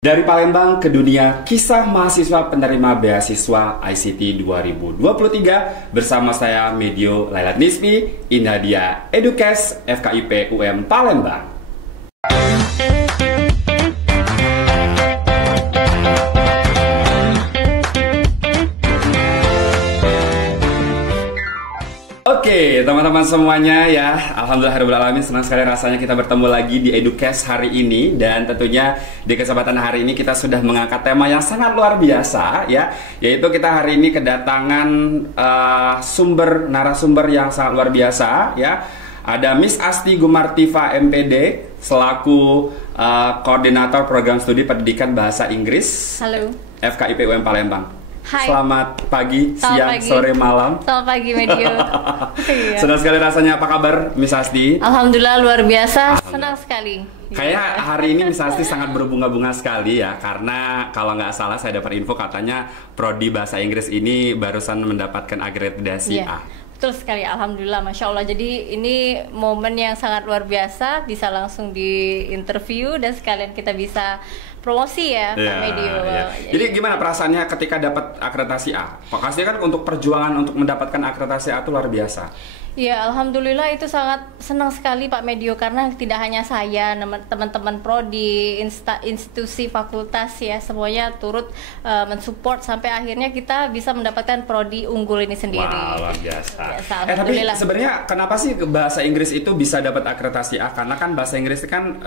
Dari Palembang ke dunia, kisah mahasiswa penerima beasiswa ICT 2023 bersama saya Medio Lailat Nisfi, Inhadia Edukes FKIP UM Palembang. Oke, teman-teman semuanya ya, alhamdulillahirobbilalamin, senang sekali rasanya kita bertemu lagi di Edukes hari ini. Dan tentunya di kesempatan hari ini kita sudah mengangkat tema yang sangat luar biasa ya, yaitu kita hari ini kedatangan narasumber yang sangat luar biasa ya. Ada Miss Asti Gumartiva MPD selaku koordinator program studi pendidikan bahasa Inggris. Halo. FKIP UM Palembang. Hai. Selamat pagi, siang, sore, malam. Selamat pagi, Medio. Iya. Senang sekali rasanya. Apa kabar, Miss Asti? Alhamdulillah luar biasa, senang sekali. Kayak hari ini Miss Asti sangat berbunga-bunga sekali ya, karena kalau nggak salah saya dapat info katanya Prodi Bahasa Inggris ini barusan mendapatkan akreditasi A. Betul sekali, alhamdulillah, masya Allah. Jadi ini momen yang sangat luar biasa, bisa langsung di interview dan sekalian kita bisa promosi ya, Pak Medio. Ya. Jadi gimana perasaannya ketika dapat akreditasi A? Pastinya kan untuk perjuangan untuk mendapatkan akreditasi A itu luar biasa. Ya, alhamdulillah itu sangat senang sekali Pak Medio, karena tidak hanya saya, teman-teman prodi, institusi fakultas ya, semuanya turut mensupport sampai akhirnya kita bisa mendapatkan prodi unggul ini sendiri. Wah, luar biasa. Tapi sebenarnya kenapa sih bahasa Inggris itu bisa dapat akreditasi A? Karena kan bahasa Inggris kan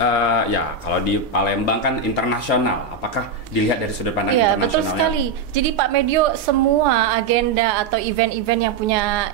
ya kalau di Palembang kan internasional. Apakah dilihat dari sudut pandang internasionalnya? Betul sekali. Jadi Pak Medio, semua agenda atau event-event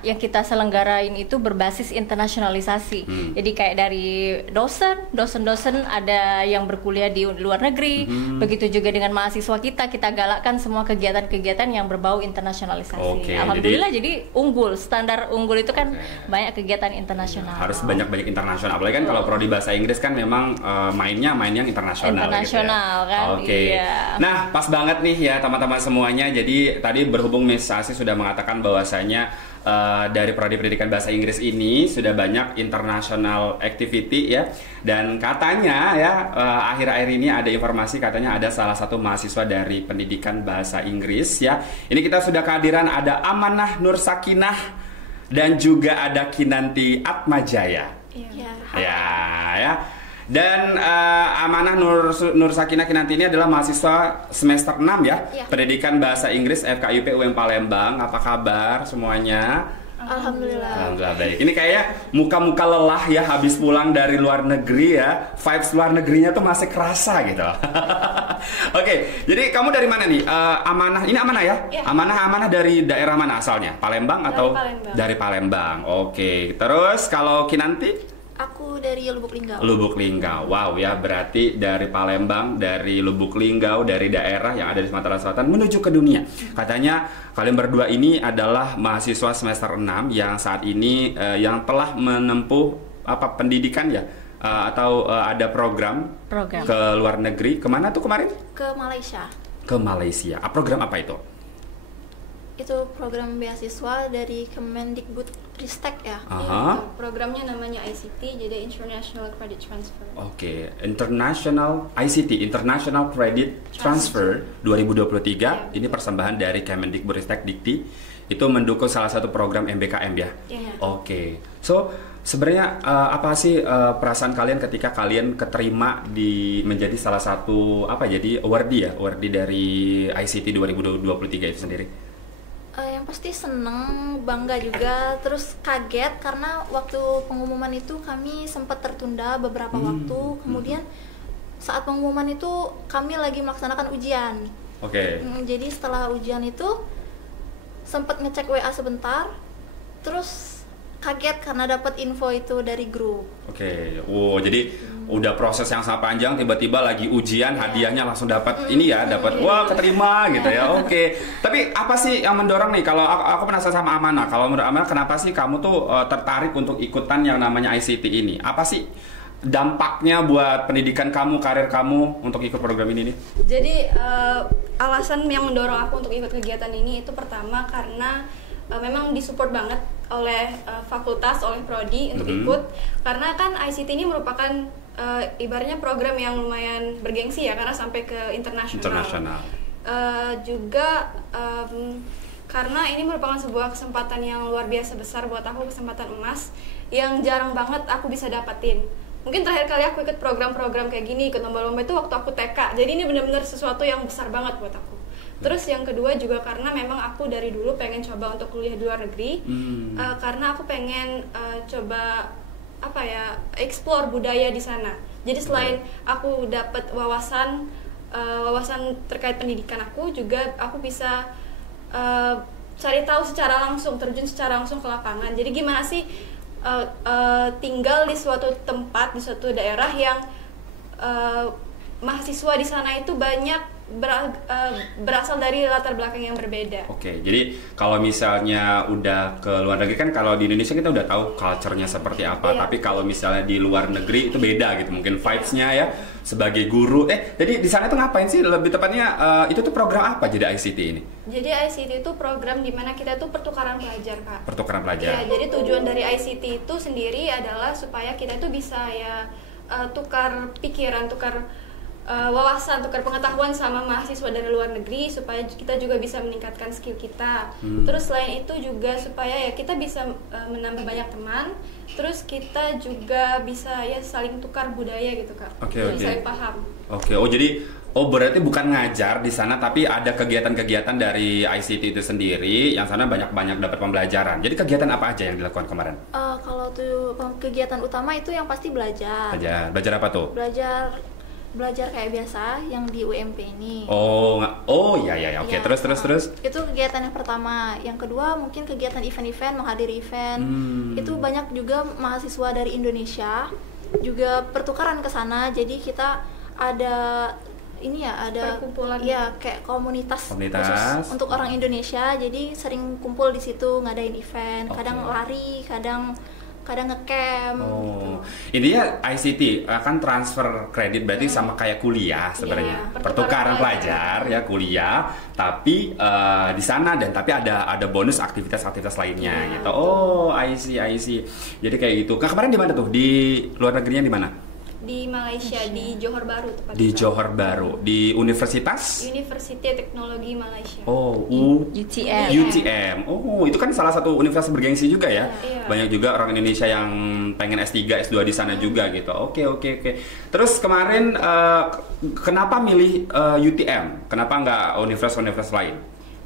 yang kita selenggarain itu berbasis internasionalisasi. Jadi kayak dari dosen ada yang berkuliah di luar negeri, begitu juga dengan mahasiswa kita galakkan semua kegiatan-kegiatan yang berbau internasionalisasi. Alhamdulillah, jadi unggul, standar unggul itu kan banyak kegiatan internasional. Harus banyak-banyak internasional. Apalagi kan kalau prodi bahasa Inggris kan memang mainnya yang internasional. Internasional gitu ya. Kan. Iya. Nah, pas banget nih ya teman-teman semuanya. Jadi tadi berhubung Miss Asi sudah mengatakan bahwasanya dari prodi pendidikan bahasa Inggris ini sudah banyak international activity ya, dan katanya ya akhir-akhir ini ada informasi katanya ada salah satu mahasiswa dari pendidikan bahasa Inggris ya. Ini kita sudah kehadiran ada Amanah Nur Sakinah dan juga ada Kinanti Atmajaya. Ya. Dan Amanah Nur Sakinah Kinanti ini adalah mahasiswa semester 6 ya, Pendidikan Bahasa Inggris FKIP UM Palembang. Apa kabar semuanya? Alhamdulillah. Alhamdulillah baik. Ini kayaknya muka-muka lelah ya habis pulang dari luar negeri ya. Vibes luar negerinya tuh masih kerasa gitu. Oke, jadi kamu dari mana nih? Amanah, ini Amanah ya? Amanah dari daerah mana asalnya? Palembang atau? Dari Palembang. Oke, terus kalau Kinanti? Aku dari Lubuk Linggau. Lubuk Linggau, wow ya, berarti dari Palembang, dari Lubuk Linggau, dari daerah yang ada di Sumatera Selatan menuju ke dunia. Katanya kalian berdua ini adalah mahasiswa semester 6 yang saat ini yang telah menempuh pendidikan ya, atau ada program ke luar negeri. Kemana tuh kemarin? Ke Malaysia. Ke Malaysia. Program apa itu? Itu program beasiswa dari Kemendikbudristek ya. Programnya namanya ICT, jadi International Credit Transfer. Oke, International ICT, International Credit Transfer 2023. Ini persembahan dari Kemendikbudristek Dikti. Itu mendukung salah satu program MBKM ya. Oke. So, sebenarnya apa sih perasaan kalian ketika kalian keterima menjadi salah satu awardee dari ICT 2023 itu sendiri? Yang pasti seneng, bangga juga, terus kaget karena waktu pengumuman itu kami sempat tertunda beberapa waktu. Kemudian saat pengumuman itu kami lagi melaksanakan ujian. Jadi setelah ujian itu sempat ngecek WA sebentar, terus kaget karena dapat info itu dari grup. Jadi udah proses yang sangat panjang, tiba-tiba lagi ujian, hadiahnya langsung dapat wah keterima gitu ya. Tapi apa sih yang mendorong nih? Kalau aku penasaran sama Amanah, kalau menurut Amanah kenapa sih kamu tuh tertarik untuk ikutan yang namanya ICT ini? Apa sih dampaknya buat pendidikan kamu, karir kamu untuk ikut program ini nih? Jadi alasan yang mendorong aku untuk ikut kegiatan ini itu pertama karena memang disupport banget oleh fakultas, oleh prodi untuk ikut, karena kan ICT ini merupakan ibaratnya program yang lumayan bergengsi ya karena sampai ke internasional. Juga karena ini merupakan sebuah kesempatan yang luar biasa besar buat aku, kesempatan emas yang jarang banget aku bisa dapatin. Mungkin terakhir kali aku ikut program-program kayak gini, ikut lomba-lomba itu waktu aku TK. Jadi ini benar-benar sesuatu yang besar banget buat aku. Terus yang kedua juga karena memang aku dari dulu pengen coba untuk kuliah di luar negeri, karena aku pengen coba explore budaya di sana. Jadi selain aku dapat wawasan terkait pendidikan aku, juga aku bisa cari tahu secara langsung, terjun secara langsung ke lapangan. Jadi gimana sih tinggal di suatu tempat, di suatu daerah yang mahasiswa di sana itu banyak berasal dari latar belakang yang berbeda. Oke, jadi kalau misalnya udah ke luar negeri kan, kalau di Indonesia kita udah tahu culture-nya seperti apa, tapi kalau misalnya di luar negeri itu beda gitu, mungkin vibes-nya ya sebagai guru. Jadi di sana tuh ngapain sih? Lebih tepatnya itu tuh program apa jadi ICT ini? Jadi ICT itu program di mana kita tuh pertukaran pelajar, Kak. Pertukaran pelajar. Ya, jadi tujuan dari ICT itu sendiri adalah supaya kita tuh bisa tukar pikiran, tukar wawasan, tukar pengetahuan sama mahasiswa dari luar negeri supaya kita juga bisa meningkatkan skill kita. Terus selain itu juga supaya ya kita bisa menambah banyak teman. Terus kita juga bisa ya saling tukar budaya gitu, Kak. Jadi saling paham. Berarti bukan ngajar di sana, tapi ada kegiatan-kegiatan dari ICT itu sendiri yang sana banyak dapat pembelajaran. Jadi kegiatan apa aja yang dilakukan kemarin? Kalau tuh kegiatan utama itu yang pasti belajar. Belajar apa tuh? Belajar kayak biasa yang di UMP ini. Oke. Terus. Itu kegiatan yang pertama. Yang kedua mungkin kegiatan event-event, menghadiri event. Itu banyak juga mahasiswa dari Indonesia juga pertukaran ke sana. Jadi kita ada perkumpulan kayak komunitas khusus untuk orang Indonesia. Jadi sering kumpul di situ, ngadain event, kadang lari, kadang ngecamp. Intinya ICT akan transfer kredit, berarti sama kayak kuliah sebenarnya. Pertukaran pelajar ya, kuliah, tapi di sana tapi ada bonus aktivitas lainnya gitu. I see. Jadi kayak gitu. Kemarin di mana tuh? Di luar negerinya di mana? Di Malaysia, di Johor Bahru tepatnya. Di Johor Bahru, di Universitas Teknologi Malaysia. UTM. Itu kan salah satu universitas bergengsi juga ya. Banyak juga orang Indonesia yang pengen S3, S2 di sana juga gitu. Oke. Terus kemarin kenapa milih UTM? Kenapa nggak universitas lain?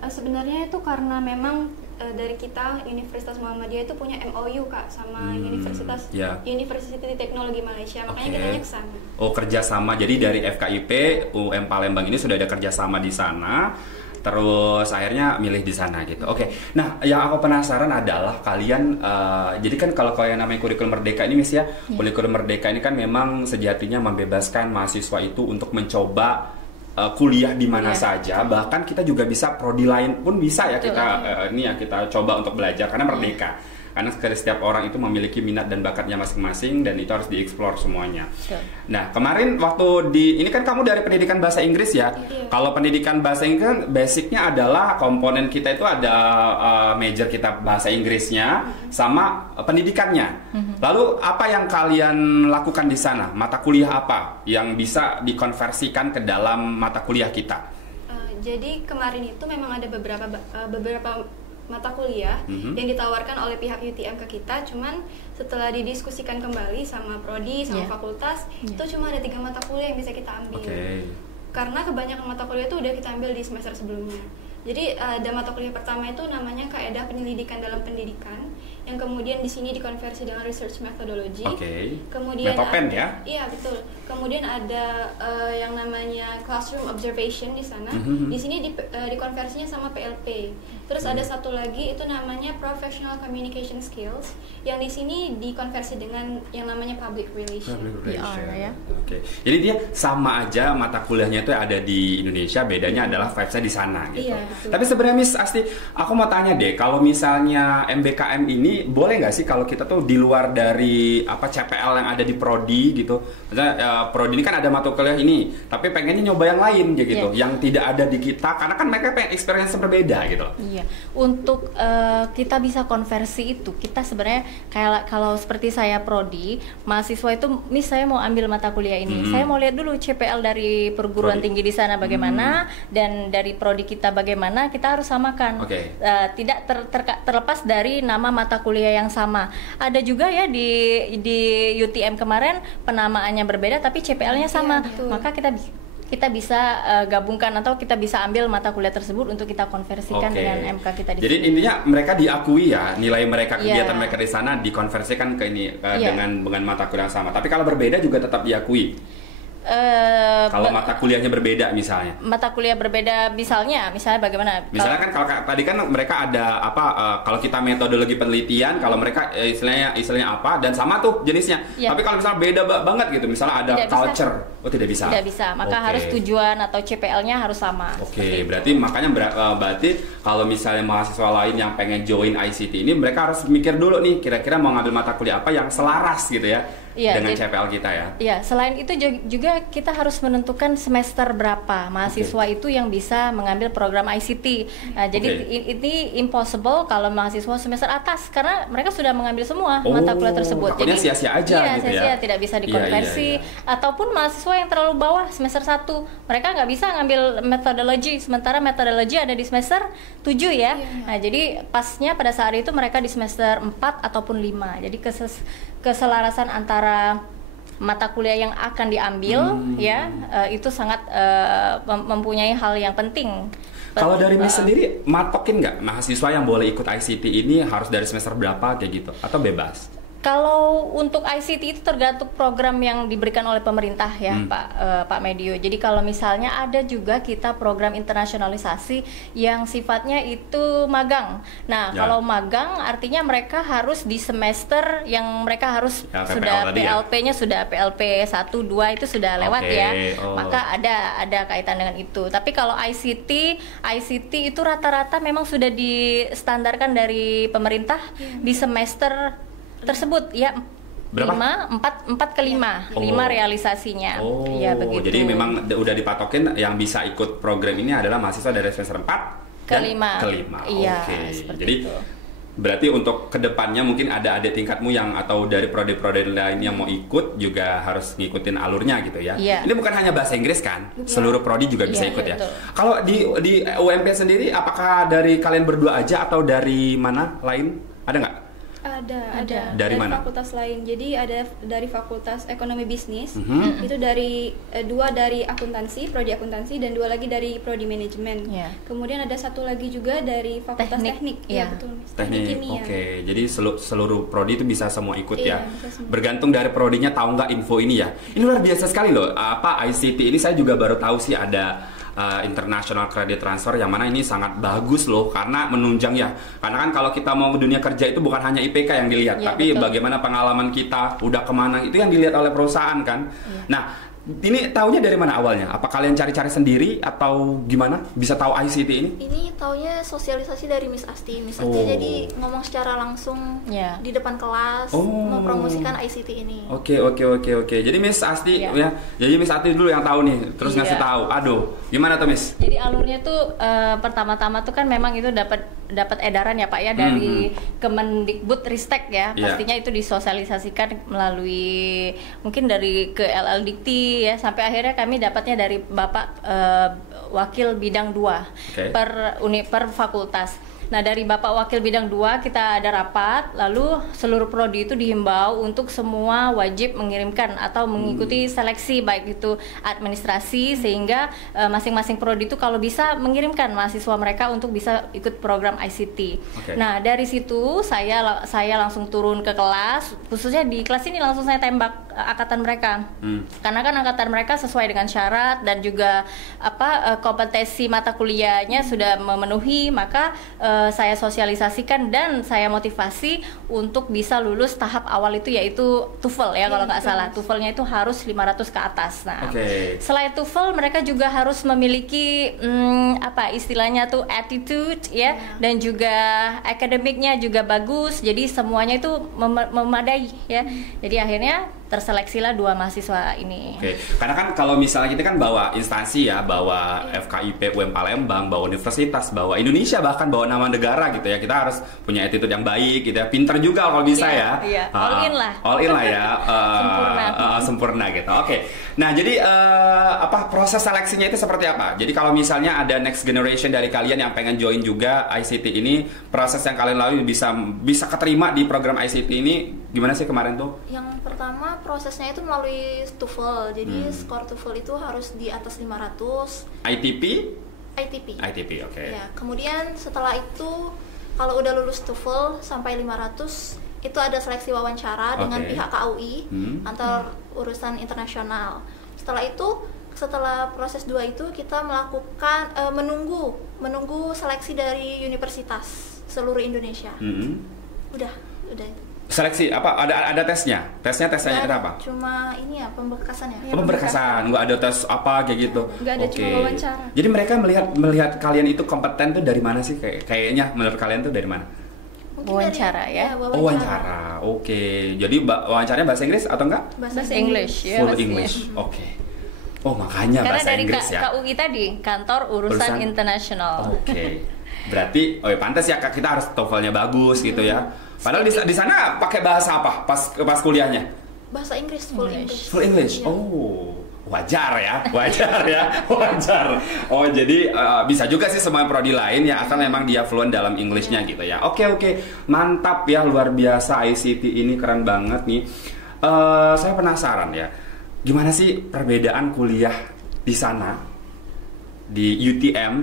Sebenarnya itu karena memang dari kita Universitas Muhammadiyah itu punya MOU, Kak, sama University Teknologi Malaysia, makanya kita ke sana. Kerjasama. Jadi dari FKIP UM Palembang ini sudah ada kerjasama di sana. Terus akhirnya milih di sana gitu. Nah yang aku penasaran adalah kalian, jadi kan kalau yang namanya kurikulum merdeka ini Miss ya, kurikulum merdeka ini kan memang sejatinya membebaskan mahasiswa itu untuk mencoba kuliah di mana saja, bahkan kita juga bisa prodi lain pun bisa ya kita coba untuk belajar karena merdeka. Karena setiap orang itu memiliki minat dan bakatnya masing-masing dan itu harus dieksplor semuanya. Nah, kemarin waktu ini kan kamu dari pendidikan bahasa Inggris ya. Kalau pendidikan bahasa Inggris kan basicnya adalah komponen kita itu ada major kita bahasa Inggrisnya sama pendidikannya. Lalu apa yang kalian lakukan di sana? Mata kuliah apa yang bisa dikonversikan ke dalam mata kuliah kita? Jadi kemarin itu memang ada beberapa mata kuliah yang ditawarkan oleh pihak UTM ke kita, cuman setelah didiskusikan kembali sama prodi, sama fakultas, itu cuma ada 3 mata kuliah yang bisa kita ambil. Karena kebanyakan mata kuliah itu udah kita ambil di semester sebelumnya. Jadi ada mata kuliah pertama itu namanya Kaedah Penyelidikan dalam Pendidikan, yang kemudian di sini dikonversi dengan Research Methodology. Kemudian Metopen ya? Iya betul. Kemudian ada yang namanya Classroom Observation di sana. Di sini dikonversinya sama PLP. Terus ada satu lagi itu namanya Professional Communication Skills, yang di sini dikonversi dengan yang namanya Public Relation. PR ya. Jadi dia sama aja mata kuliahnya itu ada di Indonesia, bedanya adalah vibes-nya di sana gitu. Tapi sebenarnya Miss Asti, aku mau tanya deh, kalau misalnya MBKM ini boleh nggak sih kalau kita tuh di luar dari CPL yang ada di prodi gitu, misalnya prodi ini kan ada mata kuliah ini, tapi pengennya nyoba yang lain gitu, yang tidak ada di kita, karena kan mereka pengen experience yang berbeda gitu. Iya, untuk kita bisa konversi itu, kita sebenarnya kayak kalau seperti saya prodi, mahasiswa itu, saya mau ambil mata kuliah ini, saya mau lihat dulu CPL dari perguruan tinggi di sana bagaimana, dan dari prodi kita bagaimana, kita harus samakan. Tidak terlepas dari nama mata kuliah yang sama. Ada juga ya di UTM kemarin penamaannya berbeda tapi CPL-nya sama. Maka kita bisa gabungkan atau kita bisa ambil mata kuliah tersebut untuk kita konversikan dengan MK kita di Jadi sini. intinya mereka diakui ya, nilai mereka, kegiatan mereka di sana dikonversikan ke ini dengan mata kuliah yang sama. Tapi kalau berbeda juga tetap diakui. Kalau mata kuliahnya berbeda misalnya. Mata kuliah berbeda misalnya bagaimana? Misalnya kan kalau tadi kan mereka ada kalau kita metodologi penelitian, kalau mereka istilahnya apa dan sama tuh jenisnya. Tapi kalau misalnya beda banget gitu, misalnya ada culture, tidak bisa. Tidak bisa. Maka harus tujuan atau CPL-nya harus sama. Berarti makanya berarti kalau misalnya mahasiswa lain yang pengen join ICT ini, mereka harus mikir dulu nih kira-kira mau ngambil mata kuliah apa yang selaras gitu ya. Dengan CPL kita ya. Iya, selain itu juga kita harus menentukan semester berapa mahasiswa itu yang bisa mengambil program ICT. Nah, jadi ini impossible kalau mahasiswa semester atas karena mereka sudah mengambil semua mata kuliah tersebut. Jadi sia-sia aja gitu sia-sia, tidak bisa dikonversi. Ataupun mahasiswa yang terlalu bawah semester 1, mereka nggak bisa ngambil metodologi, sementara metodologi ada di semester 7 ya. Nah, jadi pasnya pada saat itu mereka di semester 4 ataupun 5. Jadi keselarasan antara mata kuliah yang akan diambil itu sangat mempunyai hal yang penting. Kalau dari Miss sendiri matokin nggak mahasiswa yang boleh ikut ICT ini harus dari semester berapa kayak gitu atau bebas? Kalau untuk ICT itu tergantung program yang diberikan oleh pemerintah ya Pak Medio. Jadi kalau misalnya ada juga kita program internasionalisasi yang sifatnya itu magang. Nah kalau magang artinya mereka harus di semester yang mereka harus sudah PLP-nya sudah PLP 1, 2 itu sudah lewat Maka ada kaitan dengan itu. Tapi kalau ICT itu rata-rata memang sudah distandarkan dari pemerintah di semester tersebut berapa? 4 ke 5 realisasinya. Begitu. Jadi memang udah dipatokin yang bisa ikut program ini adalah mahasiswa dari semester 4 ke 5. Jadi itu. Berarti untuk kedepannya mungkin ada adik tingkatmu yang atau dari prodi-prodi lain yang mau ikut juga harus ngikutin alurnya gitu ya. Ini bukan hanya bahasa Inggris kan, seluruh prodi juga bisa ikut ya. Kalau di UMP sendiri, apakah dari kalian berdua aja atau dari mana lain? Ada nggak? Ada. Dari mana? Fakultas lain. Jadi ada dari Fakultas Ekonomi Bisnis. Itu dari 2 dari akuntansi, prodi akuntansi, dan 2 lagi dari prodi manajemen. Kemudian ada 1 lagi juga dari Fakultas Teknik. Betul. Teknik kimia. Jadi seluruh prodi itu bisa semua ikut ya. Bergantung dari prodinya tahu nggak info ini ya. Ini luar biasa sekali loh. ICT ini saya juga baru tahu sih ada international credit transfer yang mana ini sangat bagus loh karena menunjang ya. Karena kan kalau kita mau dunia kerja itu bukan hanya IPK yang dilihat, tapi bagaimana pengalaman kita udah kemana itu yang dilihat oleh perusahaan kan. Nah, ini taunya dari mana awalnya? Apa kalian cari-cari sendiri atau gimana bisa tahu ICT ini? Ini taunya sosialisasi dari Miss Asti. Miss Asti jadi ngomong secara langsung di depan kelas mempromosikan ICT ini. Oke. Jadi Miss Asti jadi Miss Asti dulu yang tahu nih, terus ngasih tahu. Aduh, gimana tuh Miss? Jadi alurnya tuh pertama-tama tuh kan memang itu dapat edaran ya Pak ya dari Kemendikbud Ristek ya. Pastinya itu disosialisasikan melalui mungkin dari ke LLDikti ya, sampai akhirnya kami dapatnya dari Bapak Wakil Bidang 2 per fakultas. Nah, dari Bapak Wakil Bidang 2 kita ada rapat, lalu seluruh prodi itu dihimbau untuk semua wajib mengirimkan atau mengikuti seleksi baik itu administrasi, sehingga masing-masing prodi itu kalau bisa mengirimkan mahasiswa mereka untuk bisa ikut program ICT. Nah, dari situ saya langsung turun ke kelas, khususnya di kelas ini langsung saya tembak angkatan mereka. Karena kan angkatan mereka sesuai dengan syarat dan juga kompetensi mata kuliahnya sudah memenuhi, maka saya sosialisasikan dan saya motivasi untuk bisa lulus tahap awal itu yaitu TOEFL ya kalau nggak salah. TOEFL-nya itu harus 500 ke atas. Nah, selain TOEFL mereka juga harus memiliki istilahnya tuh attitude ya, dan juga akademiknya juga bagus. Jadi semuanya itu memadai ya. Jadi akhirnya terseleksilah 2 mahasiswa ini. Oke, karena kan kalau misalnya kita kan bawa instansi ya, bawa FKIP UM Palembang, bawa universitas, bawa Indonesia, bahkan bawa nama negara gitu ya, kita harus punya attitude yang baik gitu ya, pinter juga kalau bisa ya. Iya, all in lah. All in lah ya. Sempurna. Sempurna gitu. Oke. Nah, jadi apa proses seleksinya itu seperti apa? Jadi kalau misalnya ada next generation dari kalian yang pengen join juga ICT ini, proses yang kalian lalui bisa keterima di program ICT ini gimana sih kemarin tuh? Yang pertama prosesnya itu melalui TOEFL. Jadi skor TOEFL itu harus di atas 500. ITP? ITP, oke. Ya, kemudian setelah itu kalau udah lulus TOEFL sampai 500 itu ada seleksi wawancara dengan pihak KUI antar urusan internasional. Setelah proses 2 itu kita melakukan menunggu seleksi dari universitas seluruh Indonesia. Udah itu. Seleksi apa? Ada tesnya? Tesnya apa? Cuma ini ya pemberkasan ya. Pemberkasan, nggak ada tes apa kayak gitu. Nggak ada, cuma wawancara. Jadi mereka melihat kalian itu kompeten tuh dari mana sih? Kayaknya menurut kalian tuh dari mana? Wawancara ya. Wawancara. Oke. Jadi wawancaranya bahasa Inggris atau enggak? Bahasa English ya. Full English. Oke. Oh, makanya karena bahasa dari Inggris ya. KUI tadi, kantor urusan internasional. Oke. Berarti pantas ya kita harus TOEFL-nya bagus gitu ya. Padahal di sana pakai bahasa apa pas kuliahnya? Bahasa Inggris, full English. Full English. Ya. Oh, wajar ya. Wajar. Oh, jadi bisa juga sih semua prodi lain ya, asal memang dia fluent dalam English-nya gitu ya. Oke. Mantap ya, luar biasa ICT ini, keren banget nih. Saya penasaran ya. Gimana sih perbedaan kuliah di sana di UTM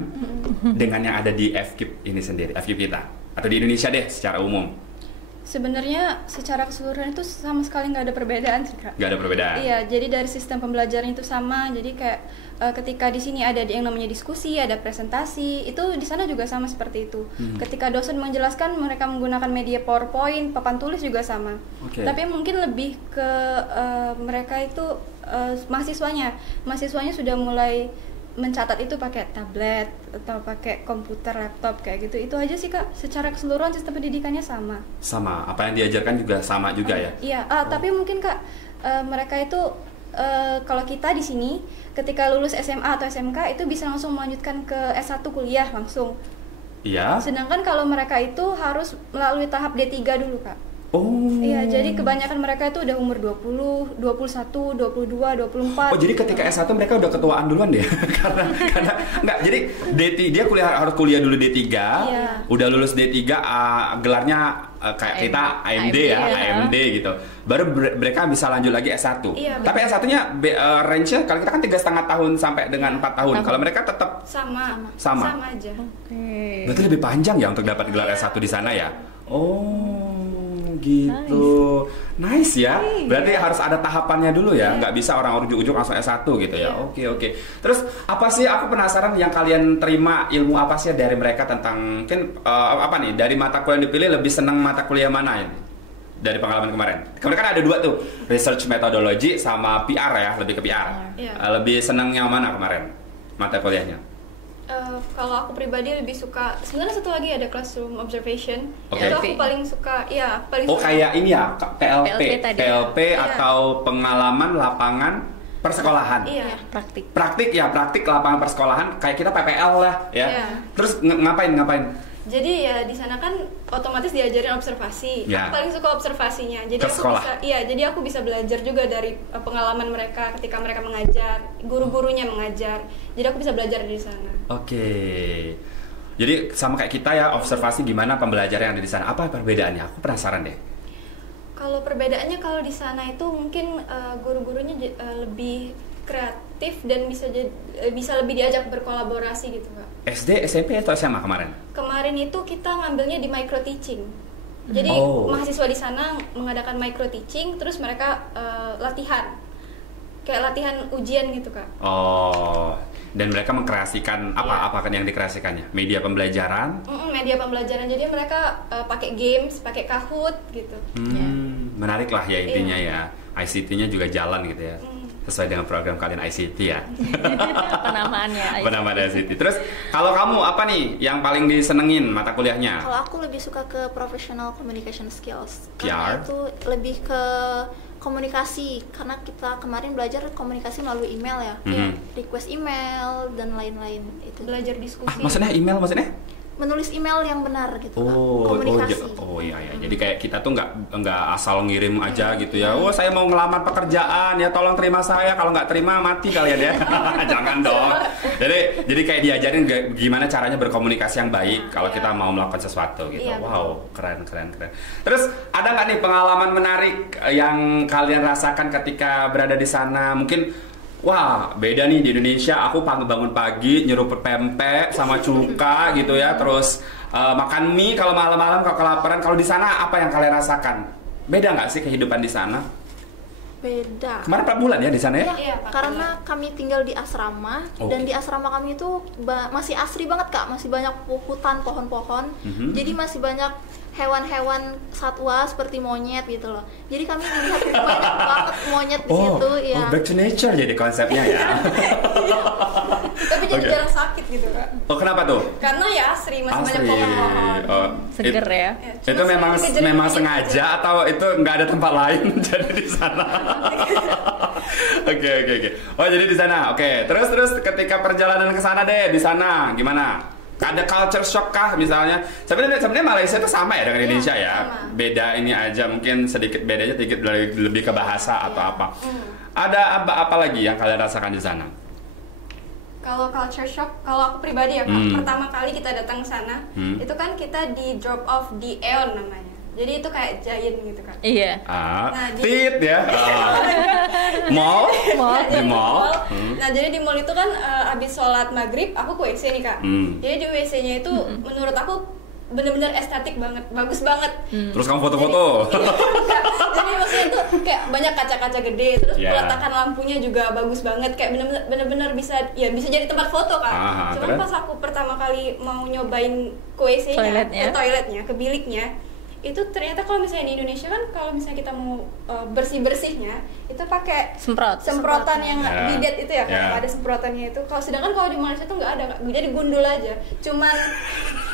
dengan yang ada di FKIP ini sendiri, FKIP kita atau di Indonesia deh secara umum? Sebenarnya secara keseluruhan itu sama sekali nggak ada perbedaan sih, Kak. Nggak ada perbedaan? Iya, jadi dari sistem pembelajaran itu sama. Jadi kayak ketika di sini ada yang namanya diskusi, ada presentasi, itu di sana juga sama seperti itu. Ketika dosen menjelaskan, mereka menggunakan media PowerPoint, papan tulis juga sama. Tapi mungkin lebih ke mereka itu mahasiswanya sudah mulai mencatat itu pakai tablet atau pakai komputer, laptop kayak gitu. Itu aja sih, Kak. Secara keseluruhan sistem pendidikannya sama. Sama, apa yang diajarkan juga sama juga ya? Iya, tapi mungkin, Kak, mereka itu kalau kita di sini ketika lulus SMA atau SMK itu bisa langsung melanjutkan ke S1 kuliah langsung. Iya. Sedangkan kalau mereka itu harus melalui tahap D3 dulu, Kak. Oh. Iya, jadi kebanyakan mereka itu udah umur 20, 21, 22, 24. Oh, jadi ketika S1 mereka udah ketuaan duluan deh. karena enggak, jadi dia harus kuliah dulu D3. Iya. Udah lulus D3 gelarnya kayak kita AMD ya, AMD gitu. Baru mereka bisa lanjut lagi S1. Iya, tapi S1-nya range-nya kalau kita kan 3,5 tahun sampai dengan 4 tahun. Kalau mereka tetap sama aja. Berarti lebih panjang ya untuk dapat gelar S1 di sana ya. Oh, gitu. Nice ya. Berarti harus ada tahapannya dulu ya. Nggak bisa orang ujuk-ujuk langsung S1 gitu ya. Oke. Terus apa sih, aku penasaran yang kalian terima ilmu apa sih dari mereka tentang mungkin apa nih, dari mata kuliah yang dipilih lebih senang mata kuliah mana ini? Dari pengalaman kemarin. Kemarin kan ada 2 tuh, research methodology sama PR ya, lebih ke PR. Lebih senang yang mana kemarin mata kuliahnya? Kalau aku pribadi lebih suka, sebenarnya satu lagi ada classroom observation. Okay. Itu aku paling suka, kayak ini ya, PLP tadi. Atau pengalaman lapangan persekolahan. Iya. Praktik lapangan persekolahan, kayak kita PPL lah ya. Terus ngapain? Jadi ya di sana kan otomatis diajarin observasi. Aku paling suka observasinya. Jadi aku bisa belajar juga dari pengalaman mereka ketika mereka mengajar, guru-gurunya mengajar. Jadi aku bisa belajar di sana. Oke. Jadi sama kayak kita ya, observasi gimana pembelajaran yang ada di sana. Apa perbedaannya? Aku penasaran deh. Kalau perbedaannya, kalau di sana itu mungkin guru-gurunya lebih kreatif dan bisa lebih diajak berkolaborasi gitu, Kak. SD, SMP atau SMA kemarin? Kemarin itu kita ngambilnya di micro teaching. Jadi mahasiswa di sana mengadakan micro teaching, terus mereka latihan. Kayak latihan ujian gitu, Kak. Oh. Dan mereka mengkreasikan apa kan yang dikreasikannya? Media pembelajaran? Media pembelajaran. Jadi mereka pakai games, pakai Kahoot gitu. Menarik lah ya intinya ya. ICT-nya juga jalan gitu ya. Sesuai dengan program kalian ICT ya. Penamaan ICT. Terus kalau kamu apa nih yang paling disenengin mata kuliahnya? Kalau aku lebih suka ke professional communication skills. PR? Karena itu lebih ke komunikasi, karena kita kemarin belajar komunikasi melalui email ya, request email dan lain-lain itu. Belajar diskusi. Maksudnya email maksudnya? Menulis email yang benar gitu Kak. Oh, Komunikasi. iya. Jadi kayak kita tuh nggak asal ngirim aja gitu ya. Oh, saya mau ngelamar pekerjaan ya, tolong terima saya. Kalau nggak terima mati kalian ya. Jangan dong. Jadi kayak diajarin gimana caranya berkomunikasi yang baik kalau kita mau melakukan sesuatu gitu. Iya, Wow, keren. Terus ada nggak nih pengalaman menarik yang kalian rasakan ketika berada di sana? Mungkin wah, beda nih di Indonesia. Aku bangun pagi nyeruput pempek sama cuka gitu ya. Terus makan mie kalau malam-malam kalau kelaparan. Kalau di sana apa yang kalian rasakan? Beda nggak sih kehidupan di sana? Beda. Kemarin 4 bulan ya di sana ya? Iya, karena kami tinggal di asrama dan di asrama kami itu masih asri banget Kak. Masih banyak hutan, pohon-pohon. Jadi masih banyak hewan-hewan satwa seperti monyet gitu loh. Jadi kami melihat banyak banget monyet di situ ya. Back to nature jadi konsepnya ya. Tapi jadi jarang sakit gitu Kak. Oh, kenapa tuh? Karena ya masih banyak pohon-pohon. Seger ya. Itu memang sengaja atau itu nggak ada tempat lain jadi di sana? Oke. Oh, jadi di sana. Oke. Terus ketika perjalanan ke sana deh, di sana gimana? Ada culture shock kah misalnya? Sebenarnya Malaysia itu sama ya dengan Indonesia ya. Sama. Beda ini aja, mungkin sedikit bedanya sedikit lebih ke bahasa atau apa. Ada apa lagi yang kalian rasakan di sana? Kalau culture shock, kalau aku pribadi ya Kak, pertama kali kita datang ke sana, itu kan kita di drop off di Aeon namanya. Jadi itu kayak giant gitu Kak. Iya. Nah, Tit ya. Mall? Di mall. Nah, jadi di mall itu kan abis sholat maghrib, aku ke WC nih Kak. Jadi di WC-nya itu menurut aku bener-bener estetik banget, bagus banget. Terus kamu foto-foto? Jadi maksudnya itu kayak banyak kaca-kaca gede, terus peletakan lampunya juga bagus banget, kayak bener-bener bisa jadi tempat foto Kak. Cuman pas aku pertama kali mau nyobain ke WC-nya, ke toiletnya, ke biliknya, itu ternyata kalau misalnya di Indonesia kan kalau misalnya kita mau bersih-bersihnya itu pakai semprotan yang bidet itu ya kan, ada semprotannya itu. Sedangkan kalau di Malaysia tuh nggak ada Kak, jadi gundul aja, cuman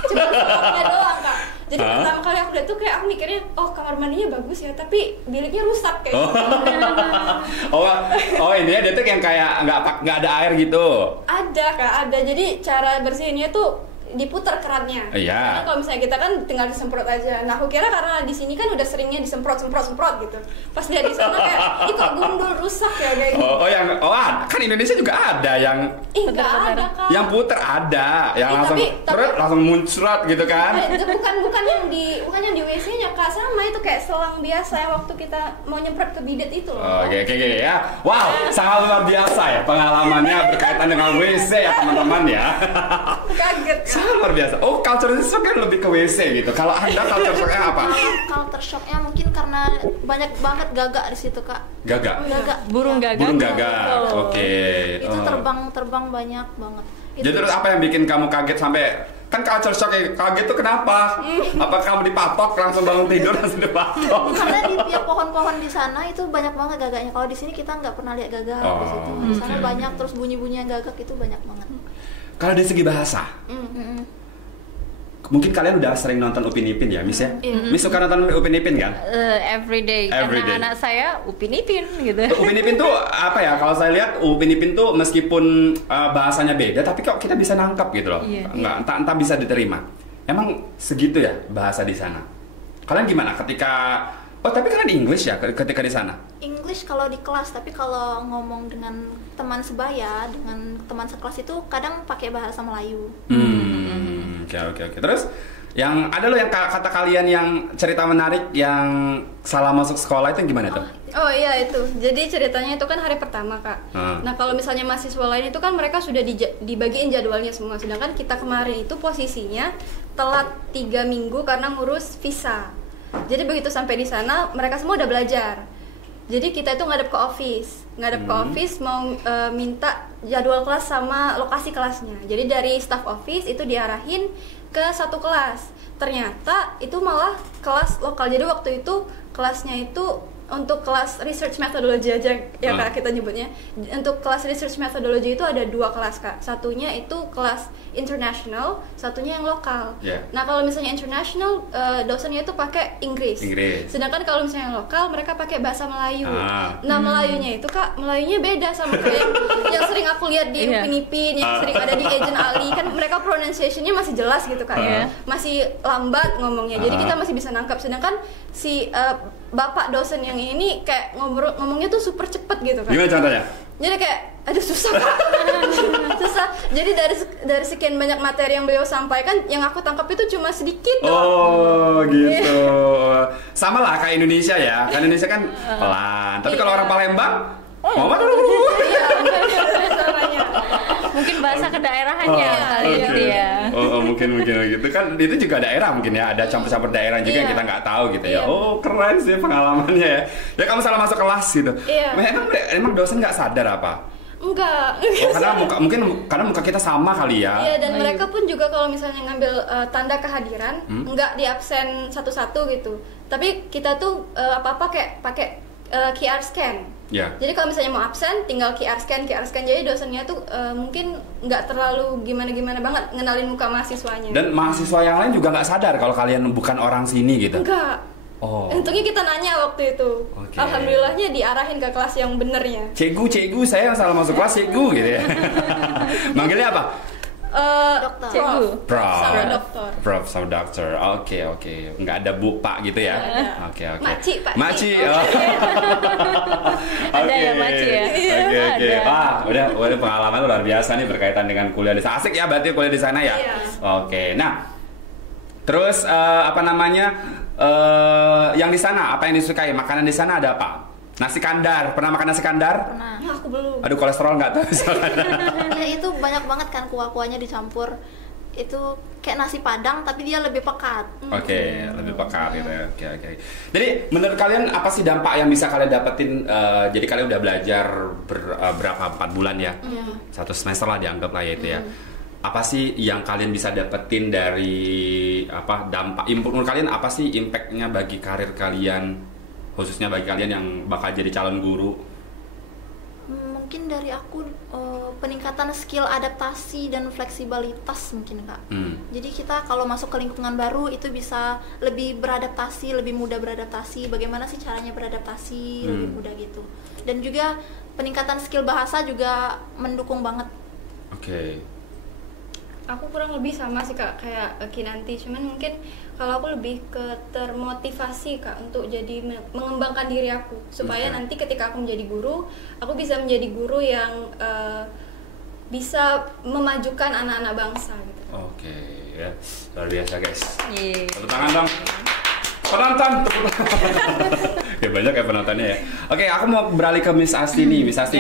semprotnya doang Kak. Jadi pertama kali aku lihat tuh kayak aku mikirnya, oh kamar mandinya bagus ya, tapi biliknya rusak kayak gitu. Ini dia tuh yang kayak nggak ada air gitu. Ada Kak, ada. Jadi cara bersihinnya tuh diputar kerannya. Karena kalau misalnya kita kan tinggal disemprot aja. Nah, aku kira karena di sini kan udah seringnya disemprot gitu. Pas lihat di sana kayak, ih kok gundul rusak ya kayak gitu. Kan Indonesia juga ada yang nggak ada Kak. Yang puter ada, yang langsung muncrat gitu kan. Bukan yang di WC-nya Kak, sama itu kayak selang biasa yang waktu kita mau nyemprot ke bidet itu loh. Oke ya. Wow, sangat luar biasa ya pengalamannya berkaitan dengan WC ya teman-teman ya. Kaget. Sangat luar biasa. Oh, culture shock-nya lebih ke WC gitu. Kalau Anda culture shock-nya apa? Culture shock-nya mungkin karena banyak banget gagak di situ Kak. Gagak. Burung gagak. Oke. Itu terbang banyak banget. Jadi terus apa yang bikin kamu kaget sampai kan culture shock kaget tuh kenapa? Apa kamu dipatok langsung bangun tidur langsung dipatok? Karena di tiap pohon-pohon di sana itu banyak banget gagaknya. Kalau di sini kita nggak pernah lihat gagak di situ. Di sana banyak, terus bunyi-bunyi yang gagak itu banyak banget. Kalau dari segi bahasa, mungkin kalian udah sering nonton Upin Ipin ya, Miss ya? Miss suka nonton Upin Ipin kan? Everyday. Karena anak saya Upin Ipin gitu. Upin Ipin tuh apa ya? Kalau saya lihat Upin Ipin tuh meskipun bahasanya beda, tapi kok kita bisa nangkap gitu loh. Entah bisa diterima. Emang segitu ya bahasa di sana? Kalian gimana ketika? Oh, tapi kalian English ya ketika di sana? English kalau di kelas, tapi kalau ngomong dengan teman sebaya, dengan teman sekelas itu kadang pakai bahasa Melayu. Oke. Terus yang ada loh yang kata kalian yang cerita menarik yang salah masuk sekolah itu gimana tuh? Oh iya itu. Jadi ceritanya itu kan hari pertama Kak. Nah kalau misalnya mahasiswa lain itu kan mereka sudah dibagiin jadwalnya semua. Sedangkan kita kemarin itu posisinya telat 3 minggu karena ngurus visa. Jadi begitu sampai di sana mereka semua udah belajar. Jadi kita itu ngadep ke office mau minta jadwal kelas sama lokasi kelasnya. Jadi dari staff office itu diarahin ke satu kelas. Ternyata itu malah kelas lokal. Jadi waktu itu kelasnya itu untuk kelas research methodology aja ya Kak kita nyebutnya. Untuk kelas research methodology itu ada 2 kelas Kak. Satunya itu kelas international, satunya yang lokal. Nah kalau misalnya international dosennya itu pakai Inggris. Sedangkan kalau misalnya yang lokal mereka pakai bahasa Melayu. Nah Melayunya itu Kak, Melayunya beda sama kayak yang sering aku lihat di Upin Ipin, yang sering ada di Agent Ali, kan mereka pronunciation-nya masih jelas gitu Kak ya. Masih lambat ngomongnya. Jadi kita masih bisa nangkap. Sedangkan si bapak dosen yang ini kayak ngomongnya tuh super cepet gitu kan. Gimana contohnya? Jadi kayak aduh susah Kak. Susah. Jadi dari sekian banyak materi yang beliau sampaikan, yang aku tangkap itu cuma sedikit doang. Oh gitu. Sama lah kayak Indonesia ya. Kan Indonesia kan pelan. Tapi kalau orang Palembang mungkin bahasa kedaerahannya kali itu ya. Mungkin gitu kan, itu juga daerah mungkin ya, ada campur-campur daerah juga yang kita nggak tahu gitu ya. Oh keren sih pengalamannya ya. Ya kamu salah masuk kelas gitu. Emang dosen nggak sadar apa? Enggak. Karena muka kita sama kali ya. Iya, dan mereka pun juga kalau misalnya ngambil tanda kehadiran, enggak di absen satu-satu gitu. Tapi kita tuh apa-apa kayak pakai QR scan. Jadi kalau misalnya mau absen, tinggal QR scan. Jadi dosennya tuh mungkin nggak terlalu gimana-gimana banget ngenalin muka mahasiswanya. Dan mahasiswa yang lain juga nggak sadar kalau kalian bukan orang sini gitu? Enggak. Untungnya kita nanya waktu itu. Alhamdulillahnya diarahin ke kelas yang benernya. Cegu, saya yang salah masuk kelas cegu gitu ya. Manggilnya apa? Dokter. Prof. Sama dokter. Prof sama dokter. Oke. Nggak ada bu pak gitu ya? Oke. Makci, Pak. Makci. Ada ya Makci ya? Oke. Udah pengalaman luar biasa nih berkaitan dengan kuliah di sana. Asik ya berarti kuliah di sana ya? Oke. Nah, terus yang di sana apa yang disukai? Makanan di sana ada apa? Nasi kandar, pernah makan nasi kandar? Pernah. Ya, aku belum. Aduh kolesterol nggak tuh? Ya itu banyak banget kan kuah-kuahnya dicampur. Itu kayak nasi padang tapi dia lebih pekat. Oke, lebih pekat gitu ya. Oke. Jadi menurut kalian apa sih dampak yang bisa kalian dapetin? Jadi kalian udah belajar berapa 4 bulan ya? 1 semester lah dianggap lah ya itu ya. Apa sih yang kalian bisa dapetin dari dampak? Menurut kalian apa sih impactnya bagi karir kalian? Khususnya bagi kalian yang bakal jadi calon guru? Mungkin dari aku peningkatan skill adaptasi dan fleksibilitas mungkin Kak. Jadi kita kalau masuk ke lingkungan baru itu bisa lebih beradaptasi, lebih mudah beradaptasi. Bagaimana sih caranya beradaptasi lebih mudah gitu. Dan juga peningkatan skill bahasa juga mendukung banget. Oke. Aku kurang lebih sama sih Kak kayak Kinanti, cuman mungkin kalau aku lebih ke termotivasi Kak untuk jadi mengembangkan diri aku supaya nanti ketika aku menjadi guru, aku bisa menjadi guru yang bisa memajukan anak-anak bangsa gitu. Oke, ya luar biasa guys. Tepuk tangan dong. Penonton. Ya banyak ya penontonnya ya. Oke, aku mau beralih ke Miss Asti nih, Miss Asti.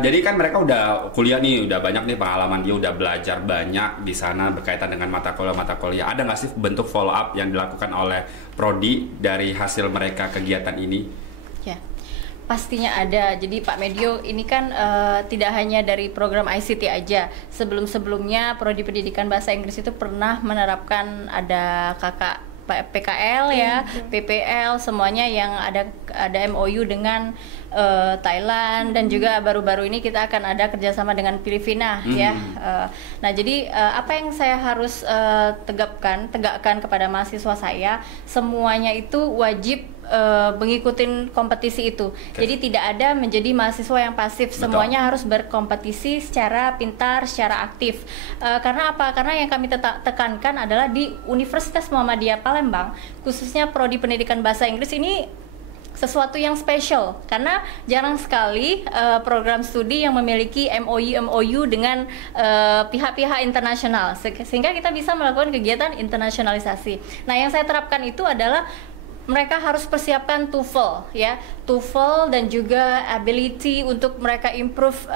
Jadi kan mereka udah kuliah nih, udah banyak nih pengalaman, dia udah belajar banyak di sana berkaitan dengan mata kuliah. Ada nggak sih bentuk follow up yang dilakukan oleh prodi dari hasil mereka kegiatan ini? Ya, pastinya ada. Jadi Pak Medio ini kan tidak hanya dari program ICT aja. Sebelum-sebelumnya prodi pendidikan bahasa Inggris itu pernah menerapkan ada PKL ya, PPL, semuanya yang ada MOU dengan Thailand, dan juga baru-baru ini kita akan ada kerjasama dengan Filipina ya. Nah jadi apa yang saya harus tegakkan kepada mahasiswa saya, semuanya itu wajib mengikuti kompetisi itu. Jadi tidak ada menjadi mahasiswa yang pasif. Betul. Semuanya harus berkompetisi secara pintar, secara aktif. Karena apa? Karena yang kami tekankan adalah di Universitas Muhammadiyah Palembang, khususnya prodi pendidikan bahasa Inggris ini sesuatu yang spesial karena jarang sekali program studi yang memiliki MOU dengan pihak-pihak internasional, sehingga kita bisa melakukan kegiatan internasionalisasi. Nah, yang saya terapkan itu adalah mereka harus persiapkan TOEFL ya, TOEFL dan juga ability untuk mereka improve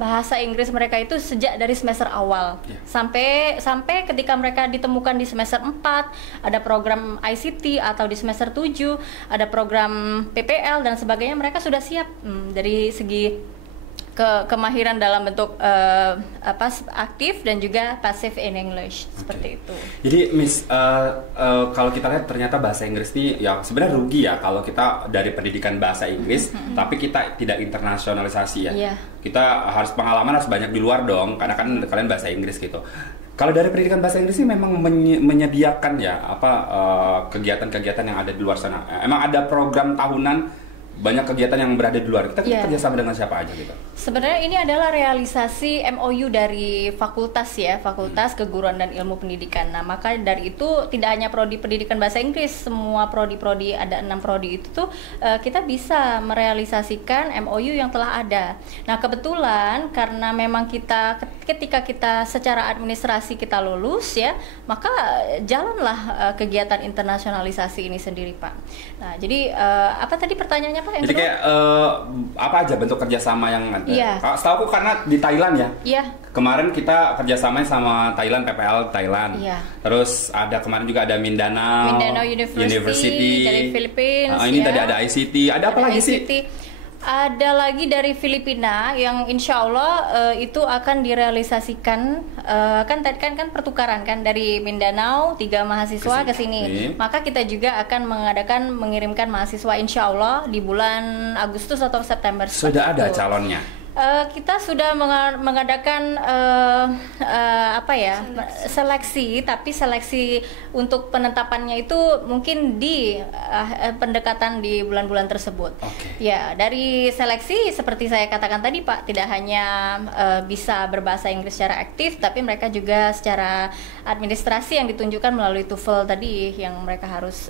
bahasa Inggris mereka itu sejak dari semester awal sampai ketika mereka ditemukan di semester 4 ada program ICT, atau di semester 7 ada program PPL dan sebagainya, mereka sudah siap dari segi kemahiran dalam bentuk aktif dan juga passive in English seperti itu. Jadi Miss, kalau kita lihat ternyata bahasa Inggris ini ya sebenarnya rugi ya kalau kita dari pendidikan bahasa Inggris tapi kita tidak internasionalisasi ya. Yeah. Kita harus pengalaman harus banyak di luar dong karena kan kalian bahasa Inggris gitu. Kalau dari pendidikan bahasa Inggris ini memang menyediakan ya kegiatan-kegiatan yang ada di luar sana. Emang ada program tahunan banyak kegiatan yang berada di luar. Kita kerjasama dengan siapa aja gitu? Sebenarnya ini adalah realisasi MOU dari fakultas ya, Fakultas Keguruan dan Ilmu Pendidikan. Nah, maka dari itu tidak hanya prodi pendidikan bahasa Inggris, semua prodi-prodi, ada 6 prodi itu tuh kita bisa merealisasikan MOU yang telah ada. Nah, kebetulan karena memang ketika kita secara administrasi kita lulus ya, maka jalanlah kegiatan internasionalisasi ini sendiri, Pak. Nah, jadi apa tadi pertanyaannya, Pak? Jadi kayak apa aja bentuk kerjasama yang ada? Iya. Setahu aku karena di Thailand ya. Iya. Kemarin kita kerjasamanya sama Thailand, PPL Thailand. Iya. Terus ada kemarin juga ada Mindanao University dari Philippines. Ini tadi ada ICT. Ada apa lagi sih? Ada lagi dari Filipina yang insya Allah itu akan direalisasikan kan pertukaran kan dari Mindanao 3 mahasiswa ke sini. Maka kita juga akan mengirimkan mahasiswa insya Allah di bulan Agustus atau September. Sudah ada calonnya? Kita sudah mengadakan seleksi, tapi seleksi untuk penetapannya itu mungkin di pendekatan di bulan-bulan tersebut. Ya, dari seleksi seperti saya katakan tadi, Pak, tidak hanya bisa berbahasa Inggris secara aktif, tapi mereka juga secara administrasi yang ditunjukkan melalui TOEFL tadi yang mereka harus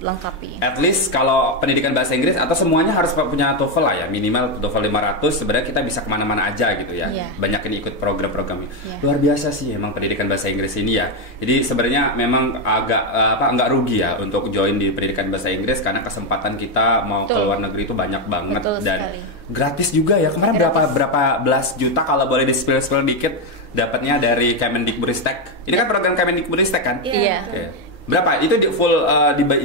lengkapi. At least kalau pendidikan bahasa Inggris atau semuanya harus punya TOEFL lah ya, minimal TOEFL 500 sebenarnya kita bisa kemana-mana aja gitu ya. Banyak yang ikut program-programnya. Luar biasa sih emang pendidikan bahasa Inggris ini ya. Jadi sebenarnya memang nggak rugi ya untuk join di pendidikan bahasa Inggris karena kesempatan kita mau ke luar negeri itu banyak banget. Dan gratis juga ya. Kemarin berapa belas juta kalau boleh di-spill dikit dapatnya dari Kemendikbudristek. Ini kan program Kemendikbudristek kan? Iya. Berapa? Itu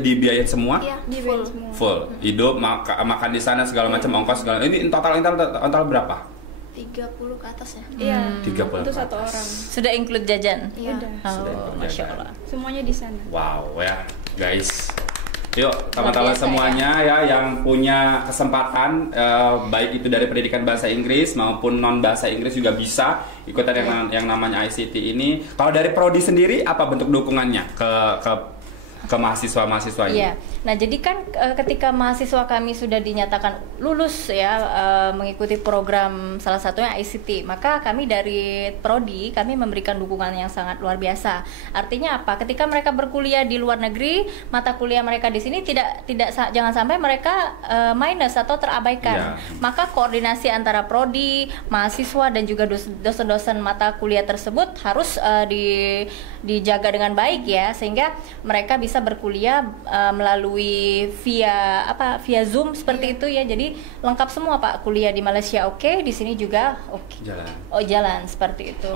dibiayain semua? Iya, dibiayain semua. Full. Hidup, makan di sana segala macam, ongkos segala. Ini total berapa? 30 ke atas ya. Iya. 30 itu ke satu atas. orang. Sudah include jajan? Iya. Oh, Masya Allah. Semuanya di sana. Wow ya, guys. Yuk teman-teman semuanya ya yang punya kesempatan baik itu dari pendidikan bahasa Inggris maupun non bahasa Inggris juga bisa ikutan yang namanya ICT ini. Kalau dari prodi sendiri apa bentuk dukungannya ke mahasiswa-mahasiswa ini? Iya. Nah, jadi kan ketika mahasiswa kami sudah dinyatakan lulus ya mengikuti program salah satunya ICT, maka kami dari prodi kami memberikan dukungan yang sangat luar biasa. Artinya apa? Ketika mereka berkuliah di luar negeri, mata kuliah mereka di sini jangan sampai mereka minus atau terabaikan. Maka koordinasi antara prodi, mahasiswa dan juga dosen-dosen mata kuliah tersebut harus dijaga dengan baik ya, sehingga mereka bisa berkuliah melalui via Zoom seperti itu ya. Jadi lengkap semua, Pak. Kuliah di Malaysia di sini juga jalan seperti itu.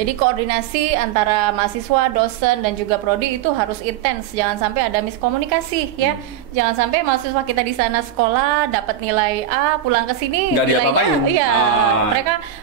Jadi koordinasi antara mahasiswa, dosen dan juga prodi itu harus intens. Jangan sampai ada miskomunikasi ya. Jangan sampai mahasiswa kita di sana sekolah dapat nilai A, pulang ke sini nilainya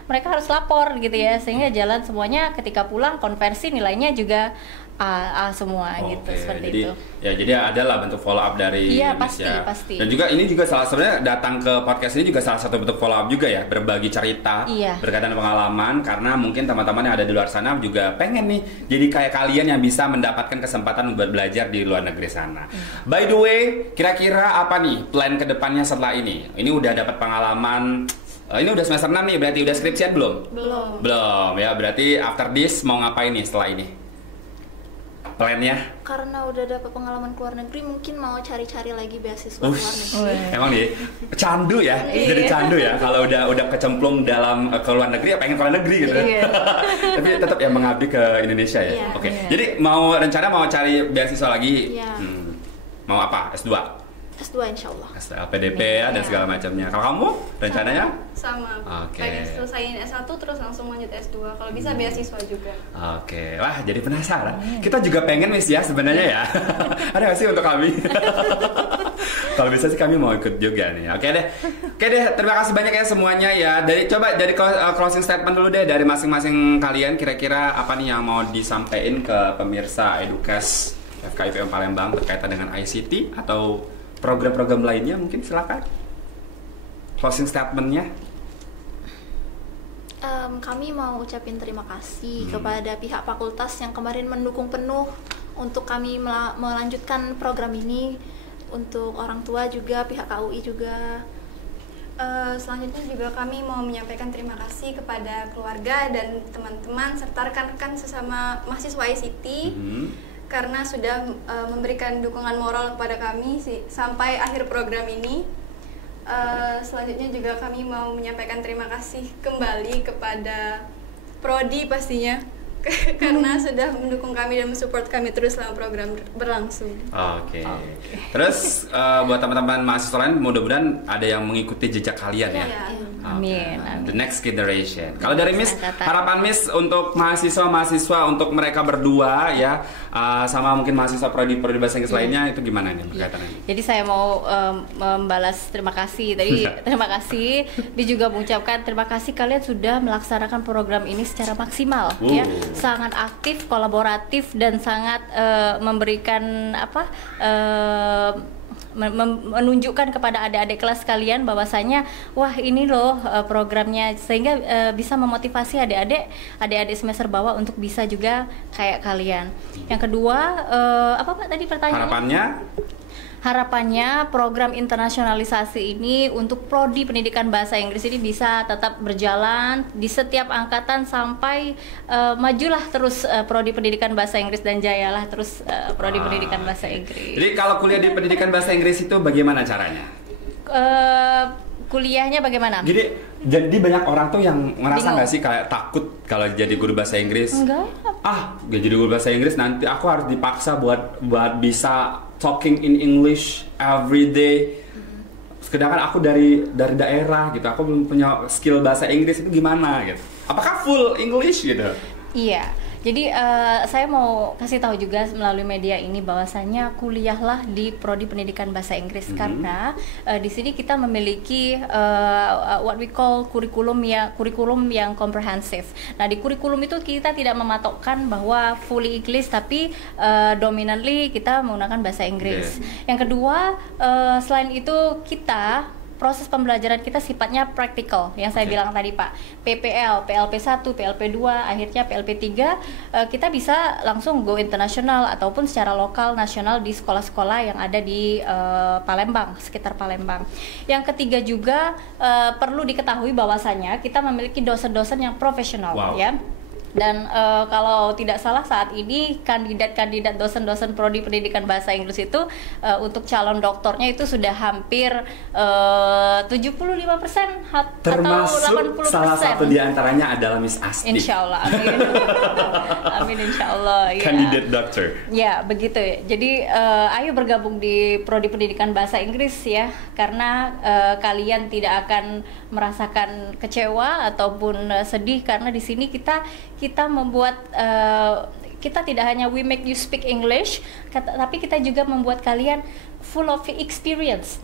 mereka harus lapor gitu ya, sehingga jalan semuanya. Ketika pulang konversi nilainya juga A semua gitu, seperti itu. Ya, jadi adalah bentuk follow up dari pasti. Dan juga ini juga sebenarnya datang ke podcast ini juga salah satu bentuk follow up juga ya, berbagi cerita, berkaitan pengalaman, karena mungkin teman-teman yang ada di luar sana juga pengen nih jadi kayak kalian yang bisa mendapatkan kesempatan buat belajar di luar negeri sana. By the way, kira-kira apa nih plan kedepannya setelah ini? Ini udah dapat pengalaman. Ini udah semester 6 nih, berarti udah skripsian belum? Belum ya, berarti after this mau ngapain nih setelah ini? Plannya? Karena udah dapat pengalaman ke luar negeri, mungkin mau cari-cari lagi beasiswa luar negeri. Emang nih, candu ya, jadi candu ya. Kalau udah kecemplung dalam ke luar negeri, ya pengen ke luar negeri gitu. Tapi tetap ya mengabdi ke Indonesia ya. Jadi rencana mau cari beasiswa lagi. Mau apa? S2? S2 insya Allah. PDP ya dan segala macamnya. Kalau kamu rencananya? Sama. Pengen selesaiin S1 terus langsung lanjut S2. Kalau bisa beasiswa juga. Wah, jadi penasaran. Kita juga pengen Miss ya sebenarnya ya. Ada nggak sih untuk kami? Kalau bisa sih kami mau ikut juga nih. Oke deh, terima kasih banyak ya semuanya ya. Coba dari closing statement dulu deh dari masing-masing kalian. Kira-kira apa nih yang mau disampaikan ke pemirsa Edukes FKIPM Palembang berkaitan dengan ICT atau program-program lainnya, mungkin silakan. Closing statementnya. Kami mau ucapin terima kasih kepada pihak fakultas yang kemarin mendukung penuh untuk kami melanjutkan program ini, untuk orang tua juga, pihak KUI juga. Selanjutnya juga kami mau menyampaikan terima kasih kepada keluarga dan teman-teman serta rekan-rekan sesama mahasiswa ICT karena sudah memberikan dukungan moral kepada kami sampai akhir program ini. Selanjutnya juga kami mau menyampaikan terima kasih kembali kepada Prodi pastinya karena sudah mendukung kami dan mensupport kami terus selama program berlangsung. Oke. Terus buat teman-teman mahasiswa lain, mudah-mudahan ada yang mengikuti jejak kalian ya. Amin. The next generation. Kalau dari Miss, harapan Miss untuk mahasiswa untuk mereka berdua ya, sama mungkin mahasiswa prodi bahasa Inggris lainnya itu gimana nih berkaitannya? Jadi saya mau membalas terima kasih tadi. Terima kasih. Dia juga mengucapkan terima kasih kalian sudah melaksanakan program ini secara maksimal ya. Sangat aktif, kolaboratif dan sangat memberikan menunjukkan kepada adik-adik kelas kalian bahwasanya wah ini loh programnya, sehingga bisa memotivasi adik-adik semester bawah untuk bisa juga kayak kalian. Yang kedua, apa Pak tadi pertanyaannya? Harapannya program internasionalisasi ini untuk prodi pendidikan bahasa Inggris ini bisa tetap berjalan di setiap angkatan sampai majulah terus prodi pendidikan bahasa Inggris dan jayalah terus prodi pendidikan bahasa Inggris. Jadi kalau kuliah di pendidikan bahasa Inggris itu bagaimana caranya? Kuliahnya bagaimana? Jadi banyak orang tuh yang ngerasa nggak sih kayak takut kalau jadi guru bahasa Inggris? Enggak. Gak jadi guru bahasa Inggris nanti aku harus dipaksa buat bisa talking in English every day. Sedangkan aku dari daerah gitu, aku belum punya skill bahasa Inggris, itu gimana gitu? Apakah full English gitu? Iya. Jadi saya mau kasih tahu juga melalui media ini bahwasanya kuliahlah di prodi pendidikan bahasa Inggris karena di sini kita memiliki what we call kurikulum yang komprehensif. Nah, di kurikulum itu kita tidak mematokkan bahwa fully English tapi dominantly kita menggunakan bahasa Inggris. Yang kedua, selain itu proses pembelajaran kita sifatnya praktikal yang saya bilang tadi Pak. PPL, PLP1, PLP2, akhirnya PLP3 kita bisa langsung go internasional ataupun secara lokal nasional di sekolah-sekolah yang ada di Palembang, sekitar Palembang. Yang ketiga juga perlu diketahui bahwasanya kita memiliki dosen-dosen yang profesional ya. Dan kalau tidak salah saat ini kandidat dosen-dosen prodi pendidikan bahasa Inggris itu untuk calon doktornya itu sudah hampir 75% termasuk atau 80%. Salah satu diantaranya adalah Miss Asti. Insya Allah, amin. Amin insya Allah. Kandidat dokter. Ya begitu. Jadi ayo bergabung di prodi pendidikan bahasa Inggris ya, karena kalian tidak akan merasakan kecewa ataupun sedih karena di sini kita membuat kita tidak hanya we make you speak English, tapi kita juga membuat kalian full of experience.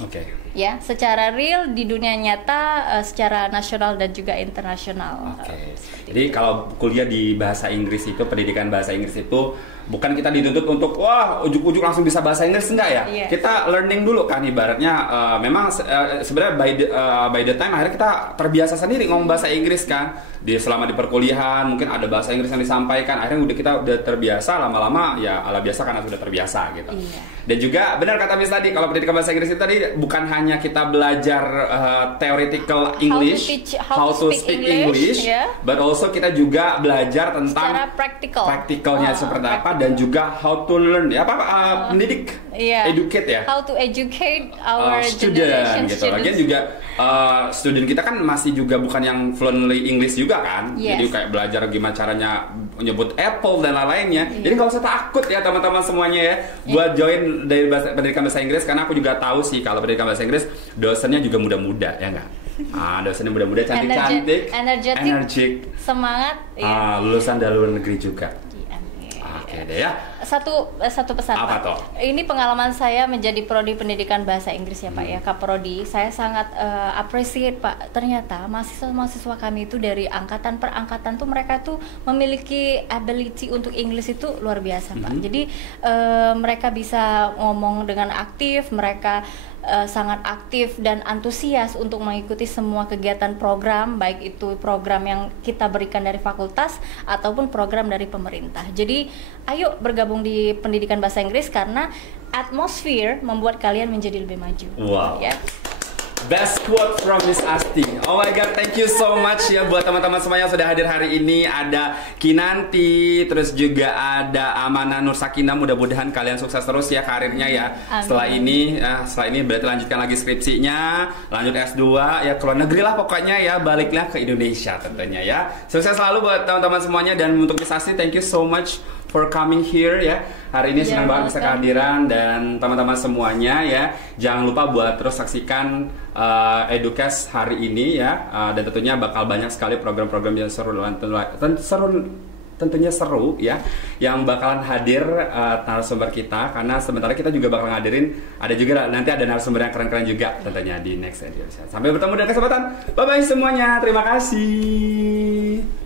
Ya, secara real di dunia nyata, secara nasional dan juga internasional. Jadi kalau kuliah di bahasa Inggris itu, pendidikan bahasa Inggris itu bukan kita dituntut untuk wah ujuk-ujuk langsung bisa bahasa Inggris, enggak ya? Kita learning dulu kan, ibaratnya memang sebenarnya by the time akhirnya kita terbiasa sendiri ngomong bahasa Inggris kan. Selama di perkuliahan mungkin ada bahasa Inggris yang disampaikan, akhirnya kita udah terbiasa, lama-lama ya ala biasa karena sudah terbiasa gitu. Dan juga benar kata Miss tadi, kalau pendidikan bahasa Inggris itu tadi bukan hanya kita belajar theoretical English, how to speak English, but also kita juga belajar tentang praktikalnya seperti apa, dan juga how to learn ya, mendidik, educate ya, how to educate our student gitu. Lagian juga student kita kan masih juga bukan yang fluently English juga kan, jadi kayak belajar gimana caranya menyebut apple dan lain-lainnya. Jadi nggak usah takut ya teman-teman semuanya ya buat join dari pendidikan bahasa Inggris, karena aku juga tahu sih kalau pendidikan bahasa Inggris dosennya juga muda-muda ya nggak? Dosennya muda-muda, cantik-cantik, energetic, semangat, lulusan dari luar negeri juga. Oke deh ya. satu pesan, Apa Pak. toh? Ini pengalaman saya menjadi prodi pendidikan bahasa Inggris ya, Pak ya, Kaprodi. Saya sangat appreciate, Pak. Ternyata mahasiswa kami itu dari angkatan per angkatan tuh mereka tuh memiliki ability untuk English itu luar biasa, Pak. Jadi mereka bisa ngomong dengan aktif, mereka sangat aktif dan antusias untuk mengikuti semua kegiatan program, baik itu program yang kita berikan dari fakultas ataupun program dari pemerintah. Jadi ayo bergabung di pendidikan bahasa Inggris karena atmosfer membuat kalian menjadi lebih maju. Wow. Ya. Best quote from Miss Asti. Oh my god, thank you so much ya buat teman-teman semuanya yang sudah hadir hari ini. Ada Kinanti, terus juga ada Amana Nur Sakinah. Mudah-mudahan kalian sukses terus ya karirnya ya. Amin. Setelah ini berarti lanjutkan lagi skripsinya, lanjut S2 ya, ke luar negeri lah pokoknya ya, baliklah ke Indonesia tentunya ya. Sukses selalu buat teman-teman semuanya, dan untuk Miss Asti, thank you so much for coming here ya. Hari ini senang banget bisa kehadiran, dan teman-teman semuanya ya. Jangan lupa buat terus saksikan Edukes hari ini ya. Dan tentunya bakal banyak sekali program-program yang seru tentunya seru ya, yang bakalan hadir narasumber kita, karena sebentar lagi kita juga bakal ngadirin, ada juga nanti ada narasumber yang keren-keren juga tentunya di next edition. Sampai bertemu di kesempatan. Bye bye semuanya. Terima kasih.